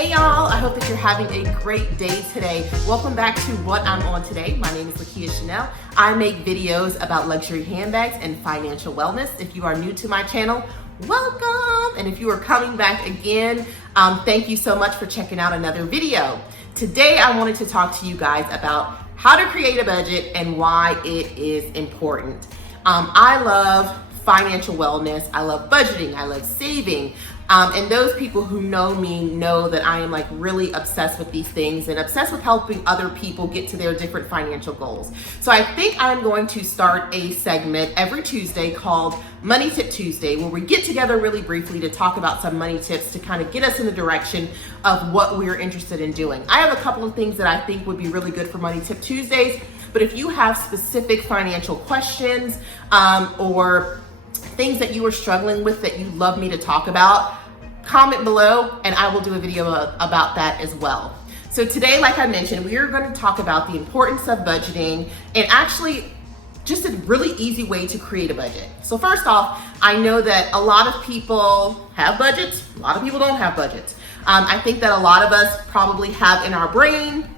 Hey y'all, I hope that you're having a great day today. Welcome back to What I'm On Today. My name is Lakia Chanel. I make videos about luxury handbags and financial wellness. If you are new to my channel, welcome. And if you are coming back again, thank you so much for checking out another video. Today, I wanted to talk to you guys about how to create a budget and why it is important. I love financial wellness. I love budgeting. I love saving. And those people who know me know that I am like really obsessed with these things and obsessed with helping other people get to their different financial goals. So I think I'm going to start a segment every Tuesday called Money Tip Tuesday, where we get together really briefly to talk about some money tips to kind of get us in the direction of what we're interested in doing. I have a couple of things that I think would be really good for Money Tip Tuesdays, but if you have specific financial questions or things that you are struggling with that you'd love me to talk about, comment below and I will do a video about that as well. So today, like I mentioned, we are going to talk about the importance of budgeting and actually just a really easy way to create a budget. So first off, I know that a lot of people have budgets, a lot of people don't have budgets. I think that a lot of us probably have in our brain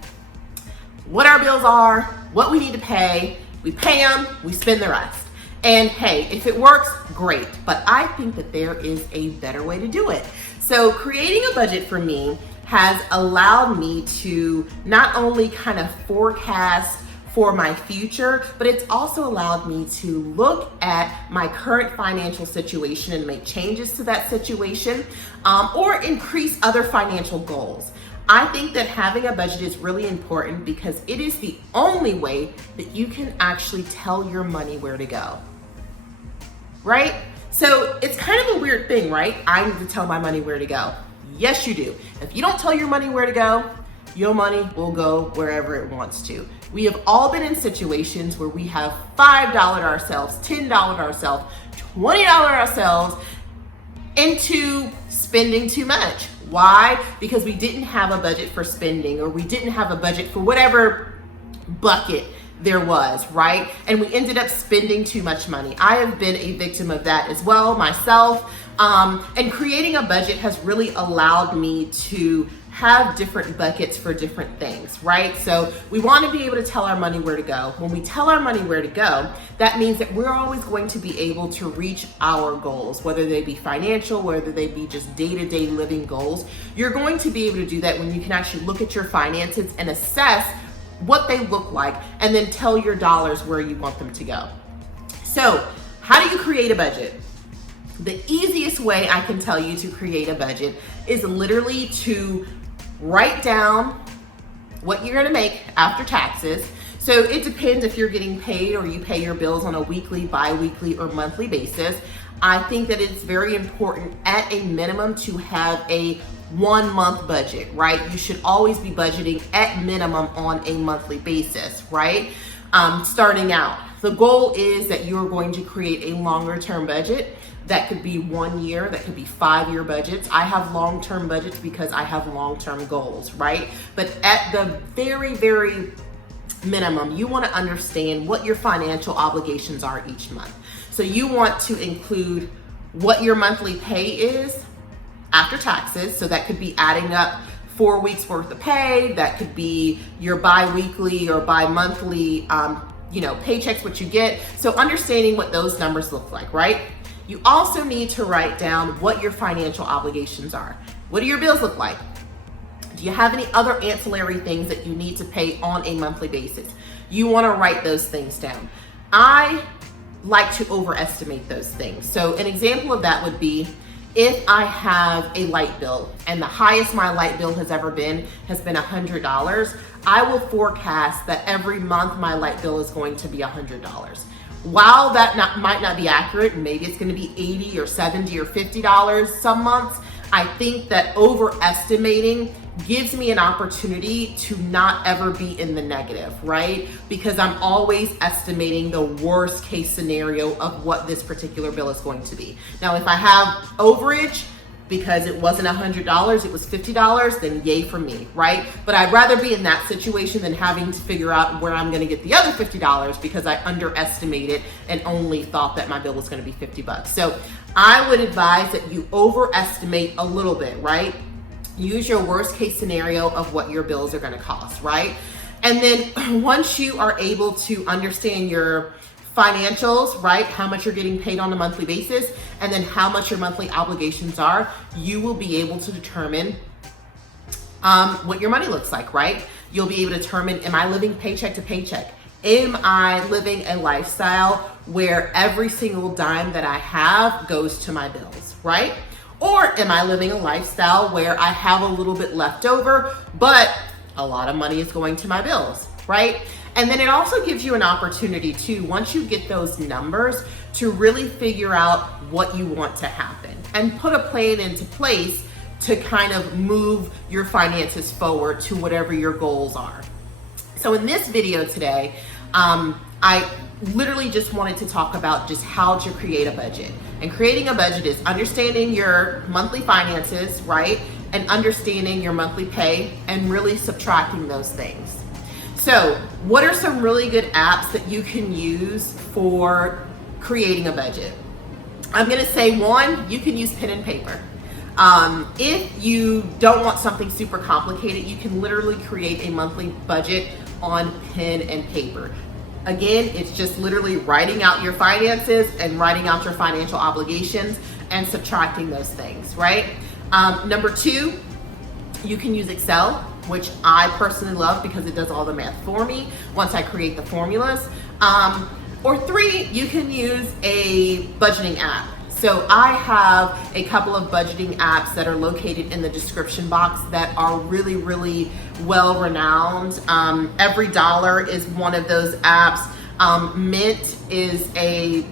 what our bills are, what we need to pay, we pay them, we spend the rest. And hey, if it works, great. But I think that there is a better way to do it. So creating a budget for me has allowed me to not only kind of forecast for my future, but it's also allowed me to look at my current financial situation and make changes to that situation or increase other financial goals. I think that having a budget is really important because it is the only way that you can actually tell your money where to go. Right? So it's kind of a weird thing, right? I need to tell my money where to go. Yes, you do. If you don't tell your money where to go, your money will go wherever it wants to. We have all been in situations where we have $5 ourselves, $10 ourselves, $20 ourselves into spending too much. Why? Because we didn't have a budget for spending, or we didn't have a budget for whatever bucket there was, right? And we ended up spending too much money. I have been a victim of that as well myself. And creating a budget has really allowed me to have different buckets for different things, right? So we want to be able to tell our money where to go. When we tell our money where to go, that means that we're always going to be able to reach our goals, whether they be financial, whether they be just day-to-day living goals. You're going to be able to do that when you can actually look at your finances and assess what they look like, and then tell your dollars where you want them to go. So how do you create a budget? The easiest way I can tell you to create a budget is literally to write down what you're gonna make after taxes. So it depends if you're getting paid or you pay your bills on a weekly, bi-weekly, or monthly basis. I think that it's very important at a minimum to have a 1 month budget, right? You should always be budgeting at minimum on a monthly basis, right? Starting out. The goal is that you're going to create a longer term budget. That could be 1 year, that could be 5-year budgets. I have long-term budgets because I have long-term goals, right? But at the very, very minimum, you want to understand what your financial obligations are each month. So you want to include what your monthly pay is after taxes. So that could be adding up 4 weeks worth of pay. That could be your bi-weekly or bi-monthly, paychecks, what you get. So understanding what those numbers look like, right? You also need to write down what your financial obligations are. What do your bills look like? Do you have any other ancillary things that you need to pay on a monthly basis? You want to write those things down. I like to overestimate those things. So an example of that would be if I have a light bill and the highest my light bill has ever been has been $100, I will forecast that every month my light bill is going to be $100. While that might not be accurate, maybe it's going to be $80 or $70 or $50 some months, I think that overestimating gives me an opportunity to not ever be in the negative, right? Because I'm always estimating the worst case scenario of what this particular bill is going to be. Now, if I have overage because it wasn't $100, it was $50, then yay for me, right? But I'd rather be in that situation than having to figure out where I'm gonna get the other $50 because I underestimated and only thought that my bill was gonna be $50. So I would advise that you overestimate a little bit, right? use your worst case scenario of what your bills are going to cost, right? And then once you are able to understand your financials, right, how much you're getting paid on a monthly basis, and then how much your monthly obligations are, you will be able to determine what your money looks like, right? You'll be able to determine, am I living paycheck to paycheck? Am I living a lifestyle where every single dime that I have goes to my bills, right? Or am I living a lifestyle where I have a little bit left over, but a lot of money is going to my bills, right? And then it also gives you an opportunity to, once you get those numbers, to really figure out what you want to happen and put a plan into place to kind of move your finances forward to whatever your goals are. So in this video today, I literally just wanted to talk about just how to create a budget. And creating a budget is understanding your monthly finances, right? And understanding your monthly pay and really subtracting those things. So what are some really good apps that you can use for creating a budget? I'm gonna say one, you can use pen and paper. If you don't want something super complicated, you can literally create a monthly budget on pen and paper. Again, it's just literally writing out your finances and writing out your financial obligations and subtracting those things, right? Number two, you can use Excel, which I personally love because it does all the math for me once I create the formulas. Or three, you can use a budgeting app. So I have a couple of budgeting apps that are located in the description box that are really, really well renowned. Every Dollar is one of those apps. Mint is a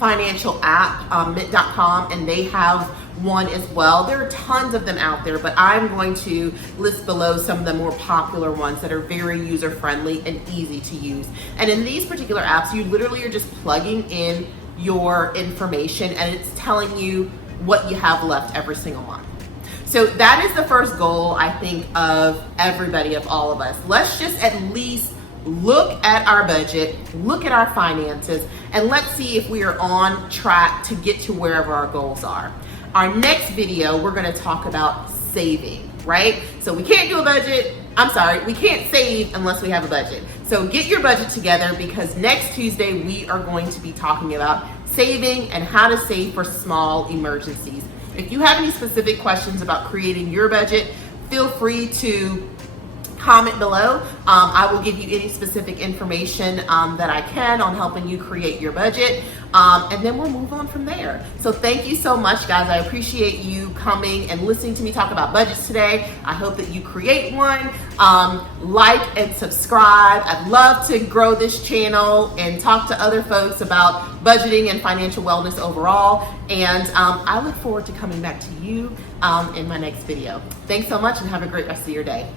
financial app, mint.com, and they have one as well. There are tons of them out there, but I'm going to list below some of the more popular ones that are very user-friendly and easy to use. And in these particular apps, you literally are just plugging in your information and it's telling you what you have left every single month. So that is the first goal, I think, of everybody, of all of us. Let's just at least look at our budget, look at our finances, and let's see if we are on track to get to wherever our goals are. Our next video, we're gonna talk about saving, right? So we can't do a budget, we can't save unless we have a budget. So get your budget together because next Tuesday we are going to be talking about saving and how to save for small emergencies. If you have any specific questions about creating your budget, feel free to comment below. I will give you any specific information that I can on helping you create your budget. And then we'll move on from there. So thank you so much, guys. I appreciate you coming and listening to me talk about budgets today. I hope that you create one. Like and subscribe. I'd love to grow this channel and talk to other folks about budgeting and financial wellness overall. And I look forward to coming back to you in my next video. Thanks so much and have a great rest of your day.